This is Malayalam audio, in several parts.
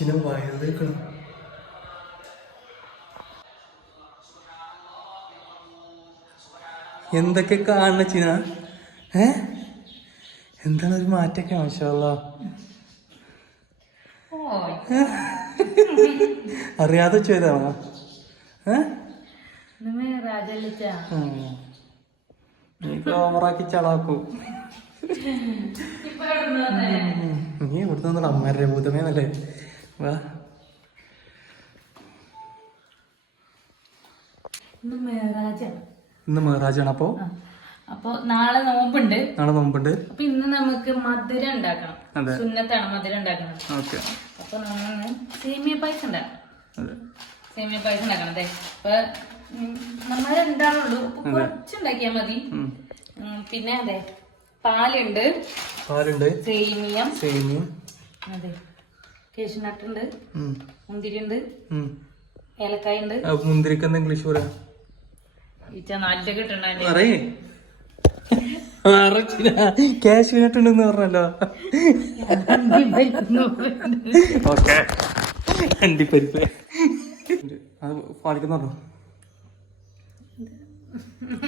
അച്ഛനും വയറിലേക്കണം എന്തൊക്കെ കാണണ ചിന? ഏ? എന്താണ് ഒരു മാറ്റൊക്കെ ആവശ്യമല്ല അറിയാതെ ചെയ്താണോ ഉം. നീ ഓവറാക്കി ചളാക്കൂ. നീ ഇവിടുന്ന് വന്നോളൂ. ഭൂതമേ ഭൂതമേന്നല്ലേ? വാ ഇന്ന് മേറാജാണ് അപ്പോ. അപ്പൊ നാളെ നോമ്പുണ്ട്. നാളെ നോമ്പുണ്ട്. അപ്പൊ ഇന്ന് നമുക്ക് മധുരം ഉണ്ടാക്കണം. സുന്നത്താണ് മധുരം ഉണ്ടാക്കണം അപ്പൊ നമ്മൾ സേമിയ പായസം ഉണ്ടാക്കണം. സേമിയ പായസം ഉണ്ടാക്കണം അതെ അപ്പൊ നമ്മൾ അപ്പൊ കുറച്ചുണ്ടാക്കിയാ മതി. പിന്നെ അതെ പാലുണ്ട്. പാലുണ്ട്. സേമിയം. സേമിയം. അതെ. കേശുനട്ടുണ്ട്. ഉം. മുന്തിരി ഉണ്ട് ഏലക്കായ ഉണ്ട് മുന്തിരിക്ക് എന്താ ഇംഗ്ലീഷ് പറയാ? ഉണ്ടെന്ന് പറഞ്ഞല്ലോ. ഓക്കെ. അണ്ടിപ്പരിപ്പ് അത്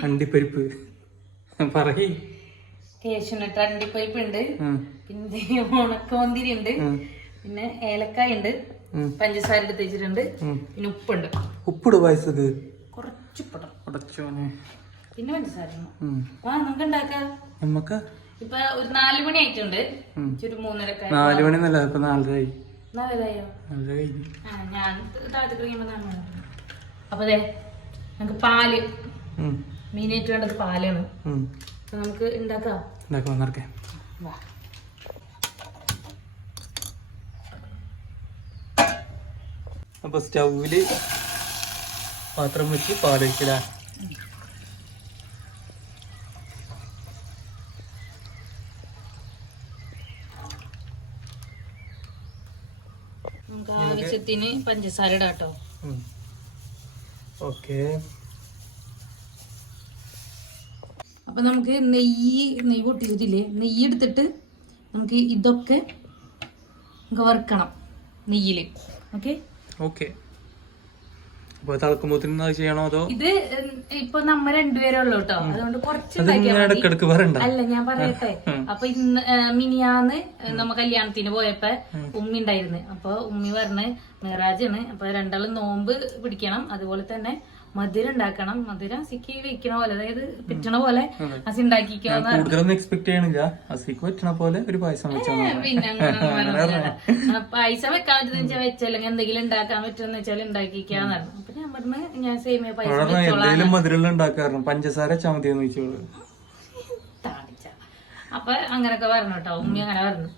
അണ്ടിപ്പരിപ്പ് പറയേ. കേശുനട്ട് അണ്ടിപ്പരിപ്പ് ഉണ്ട്. പിന്നെ ഉണക്കമന്തിരി ഉണ്ട്. പിന്നെ ഏലക്കായ ഉണ്ട് പഞ്ചസാര എടുത്ത് വെച്ചിട്ടുണ്ട് പിന്നെ ഉപ്പുണ്ട്. ഉപ്പിട് പായസത് കുറച്ച് ഉപ്പിടണം ഉടച്ചോനെ പിന്നെ പഞ്ചസാര വാ നമുക്ക് ഉണ്ടാക്കാം. നമുക്ക് ഇപ്പൊ ഒരു നാല് മണി ആയിട്ടുണ്ട്. ഒരു മൂന്നര നാല് മണി എന്നല്ല ഇപ്പൊ നാലരായി നല്ലതായോ നാലര കഴിഞ്ഞു ആ ഞാൻ താഴത്ത് കഴിയുമ്പോ നാല് മണി അപ്പൊ അതെ നമുക്ക് പാൽ. മെയിനായിട്ട് വേണ്ടത് പാലാണ്. നമുക്ക് ഉണ്ടാക്കാം. ഉണ്ടാക്കാം വാ. അപ്പൊ സ്റ്റൗവിൽ പാത്രം വെച്ച് പാലൊഴിക്കല നമുക്ക് ആവശ്യത്തിന് പഞ്ചസാര ഇടാട്ടോ. ഓക്കെ. അപ്പൊ നമുക്ക് നെയ്യ് നെയ്യ് പൊട്ടിച്ചിട്ടില്ലേ? നെയ്യ് എടുത്തിട്ട് നമുക്ക് ഇതൊക്കെ നമുക്ക് വറുക്കണം നെയ്യിൽ. ഓക്കെ? ഓക്കെ. അപ്പൊ തിളക്കുമ്പോത്തിന് അത് ചെയ്യണോ അതോ? ഇത് ഇപ്പൊ നമ്മ രണ്ടുപേരേ ഉള്ളൂ കേട്ടോ അതുകൊണ്ട് കുറച്ച് അല്ല ഞാൻ പറയട്ടെ. അപ്പൊ ഇന്ന് മിനിയാന്ന് നമ്മ കല്യാണത്തിന് പോയപ്പോ ഉമ്മി ഉണ്ടായിരുന്നു. അപ്പൊ ഉമ്മി പറഞ്ഞ് മിറാജാണ്. അപ്പൊ രണ്ടാളും നോമ്പ് പിടിക്കണം. അതുപോലെ തന്നെ മധുരം ഉണ്ടാക്കണം. മധുരം സിക്കി വെക്കണ പോലെ അതായത് പറ്റണ പോലെ അസി ഉണ്ടാക്കിക്കോന്ന് കൂടുതലൊന്നും എക്സ്പെക്ട് ചെയ്യണില്ല. അസിക്ക് പറ്റണ പോലെ ഒരു പായസം പിന്നെ പായസം പൈസ വെക്കാൻ പറ്റുന്ന വെച്ചാൽ വെച്ചല്ലെങ്കിൽ എന്തെങ്കിലും ഉണ്ടാക്കാൻ പറ്റുമെന്ന് വെച്ചാൽ ഉണ്ടാക്കിക്കാന്ന് പറഞ്ഞു. അപ്പൊ ഞാൻ പറഞ്ഞു ഞാൻ സേമിയ അവിടെ എന്തെങ്കിലും ഉണ്ടാക്കാറുണ്ട്? പഞ്ചസാര ചമതി വെച്ചോളൂ അപ്പൊ അങ്ങനൊക്കെ പറഞ്ഞു കേട്ടോ. ഉമ്മി അങ്ങനെ പറഞ്ഞു.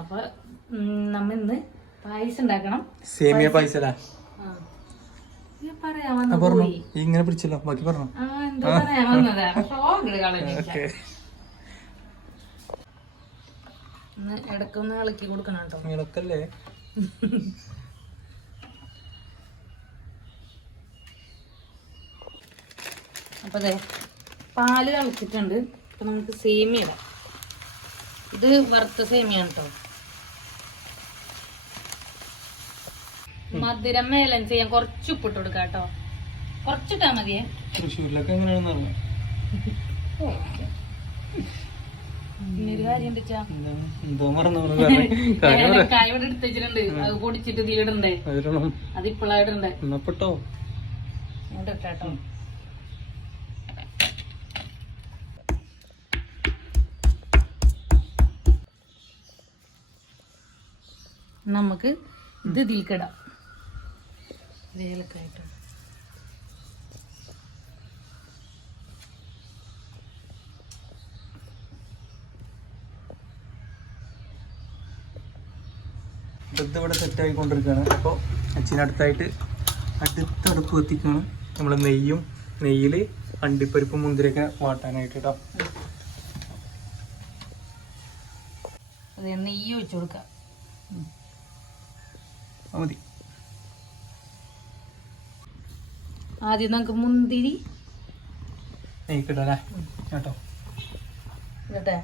അപ്പൊ നമ്മ ഇന്ന് പായസം ഉണ്ടാക്കണം. സേമിയ പായസല ആ. ഞാൻ പറയാൻ വന്നു പറഞ്ഞു പോയി ഈ ഇങ്ങനെ പിടിച്ചല്ലോ. ബാക്കി പറഞ്ഞു. ഇടക്കൊന്ന് ഇളക്കി കൊടുക്കണം കേട്ടോ. ഇളക്കല്ലേ? അപ്പൊ അതെ പാൽ തിളച്ചിട്ടുണ്ട്. ഇപ്പൊ നമുക്ക് സേമിയ ഇടാം. ഇത് വറുത്ത സേമിയാണ് കേട്ടോ. മധുരം മേലൻ ചെയ്യാൻ കുറച്ച് ഉപ്പിട്ട് കൊടുക്കാം കേട്ടോ. കുറച്ചിട്ടാ മതിയേ. തൃശ്ശൂരിലൊക്കെ എങ്ങനെയാണെന്ന് കായ ഇവിടെ അത് പൊടിച്ചിട്ട് ഇതിലിടണ്ടേ? അത് ഇങ്ങോട്ട് നമുക്ക് ഇത് ഇതിൽക്കിടാം ഏലക്കായിട്ട് ഇത് ഇവിടെ സെറ്റായിക്കൊണ്ടിരിക്കുകയാണ് അപ്പോൾ അച്ഛനടുത്തായിട്ട് അടുത്ത അടുപ്പ് എത്തിക്കുകയാണ്. നമ്മൾ നെയ്യും നെയ്യിൽ അണ്ടിപ്പരിപ്പും മുന്തിരിയൊക്കെ വാട്ടാനായിട്ട് കേട്ടോ അതെ നെയ്യ് വെച്ച് കൊടുക്കാം. മതി. ആദ്യം നമുക്ക് മുന്തിരി. നെയ്ക്കിട്ടല്ലേ കേട്ടോ. കേട്ടെ.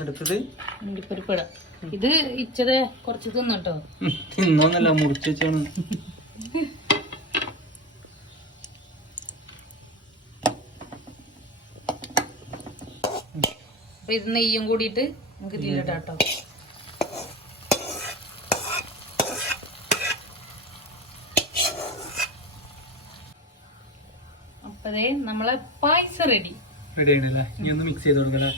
അടുത്തത് അണ്ടിപ്പരിപ്പ് ഇടാം ഇത് ഇച്ചത് കുറച്ച് തിന്നട്ടോ. തിന്നോന്നല്ല മുറിച്ച് വെച്ചാണ്. അപ്പൊ ഇത് നെയ്യും കൂടിയിട്ട് നമുക്ക് ഇതിലിടാം കേട്ടോ അപ്പതേ നമ്മളെ പായസം റെഡി റെഡി ആണല്ലേ ഇനി ഒന്ന് മിക്സ് ചെയ്ത് കൊടുക്കല്ലേ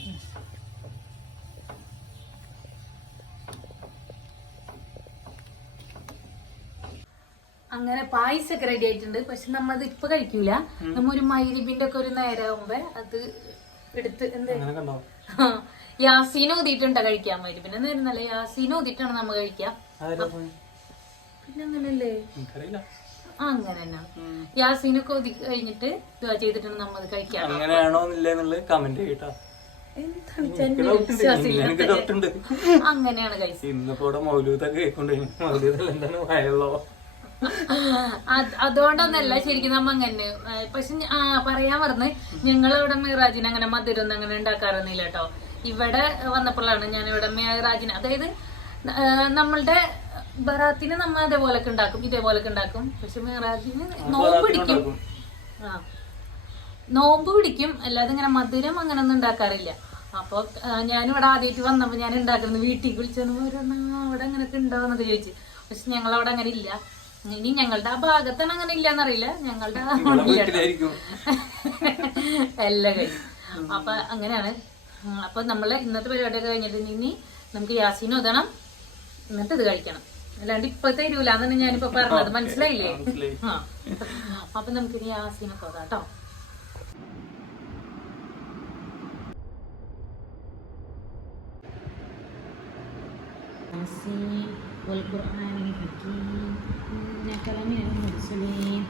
അങ്ങനെ പായസൊക്കെ റെഡി ആയിട്ടുണ്ട്. പക്ഷെ നമ്മത് ഇപ്പൊ കഴിക്കൂല. നമ്മ ഒരു മൈരിബിന്റെ ഒക്കെ ഒരു നേരമാകുമ്പോ അത് എടുത്ത് എന്താ യാസീന ഊതിട്ടുണ്ടോ കഴിക്കാം മൈരിബിന്റെ നേരം നല്ല യാസീന ഊതിട്ടാണ് നമ്മ കഴിക്കാം പിന്നെ അങ്ങനല്ലേ അങ്ങനെ തന്നെ. യാസീനൊക്കെ ഒതുക്കി കഴിഞ്ഞിട്ട് ദുആ ചെയ്തിട്ടാണ് നമ്മ അത് കഴിക്കാൻ അങ്ങനെയാണോ കമന്റ് ചെയ്യട്ടോ. അങ്ങനെയാണ് കഴിച്ചത്. ഇന്നിപ്പോ മൗലൂദൊക്കെ കേൾക്കൊണ്ടിരുന്നു മൗലൂദല്ല എന്താണ് വയല്ലോ അത് അതുകൊണ്ടൊന്നല്ല ശരിക്കും നമ്മ അങ്ങനെ പക്ഷെ ആ പറയാൻ പറഞ്ഞ് ഞങ്ങളവിടെ മിറാജിന് അങ്ങനെ മധുരം ഒന്നും അങ്ങനെ ഉണ്ടാക്കാറൊന്നുമില്ല കേട്ടോ ഇവിടെ വന്നപ്പോഴാണ് ഞാൻ ഇവിടെ മിറാജിന് അതായത് നമ്മളുടെ ബറാത്തിന് നമ്മ അതേപോലൊക്കെ ഉണ്ടാക്കും ഇതേപോലൊക്കെ ഉണ്ടാക്കും. പക്ഷെ മിറാജിന് നോമ്പ് പിടിക്കും. ആ. നോമ്പ് പിടിക്കും അല്ലാതെ ഇങ്ങനെ മധുരം അങ്ങനെ ഒന്നും ഉണ്ടാക്കാറില്ല. അപ്പൊ ഞാനിവിടെ ആദ്യമായിട്ട് വന്നപ്പോ ഞാൻ ഉണ്ടാക്കുന്നത് വീട്ടിൽ വിളിച്ചു അവിടെ അങ്ങനെയൊക്കെ ഉണ്ടാവുന്നൊക്കെ ചോദിച്ചു. പക്ഷെ ഞങ്ങളവിടെ അങ്ങനെ ഇല്ല. ഇനി ഞങ്ങളുടെ ആ ഭാഗത്താണ് അങ്ങനെ ഇല്ലാന്നറിയില്ല ഞങ്ങളുടെ എല്ലാ കഴിഞ്ഞു. അപ്പൊ അങ്ങനെയാണ്. അപ്പൊ നമ്മളെ ഇന്നത്തെ പരിപാടിയൊക്കെ കഴിഞ്ഞിട്ട് ഇനി നമുക്ക് യാസീൻ ഓതണം എന്നിട്ട് ഇത് കഴിക്കണം. അല്ലാണ്ട് ഇപ്പൊ തരൂല ഞാനിപ്പോ പറഞ്ഞത്. മനസ്സിലായില്ലേ? ആ. അപ്പൊ നമുക്ക് ഇനി യാസീനൊക്കെ ഓതാം കേട്ടോ. See. والقرآن الحكيم إنك لمن المرسلين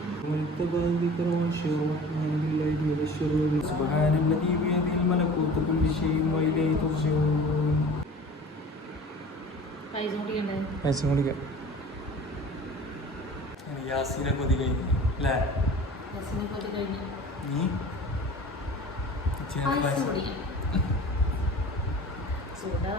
سبحان الذي بيده الملكوت كل شيء وإليه ترجعون പൈസ കുടിക്കണ്ടേ പൈസ കുടിക്കാം യാസീനെ കൊതി കഴിഞ്ഞു അല്ലേ യാസീനെ പോലെ കഴിഞ്ഞു നീ ഇച്ചിരി പായസം പായസം. കുടിക്കാം ചൂടാ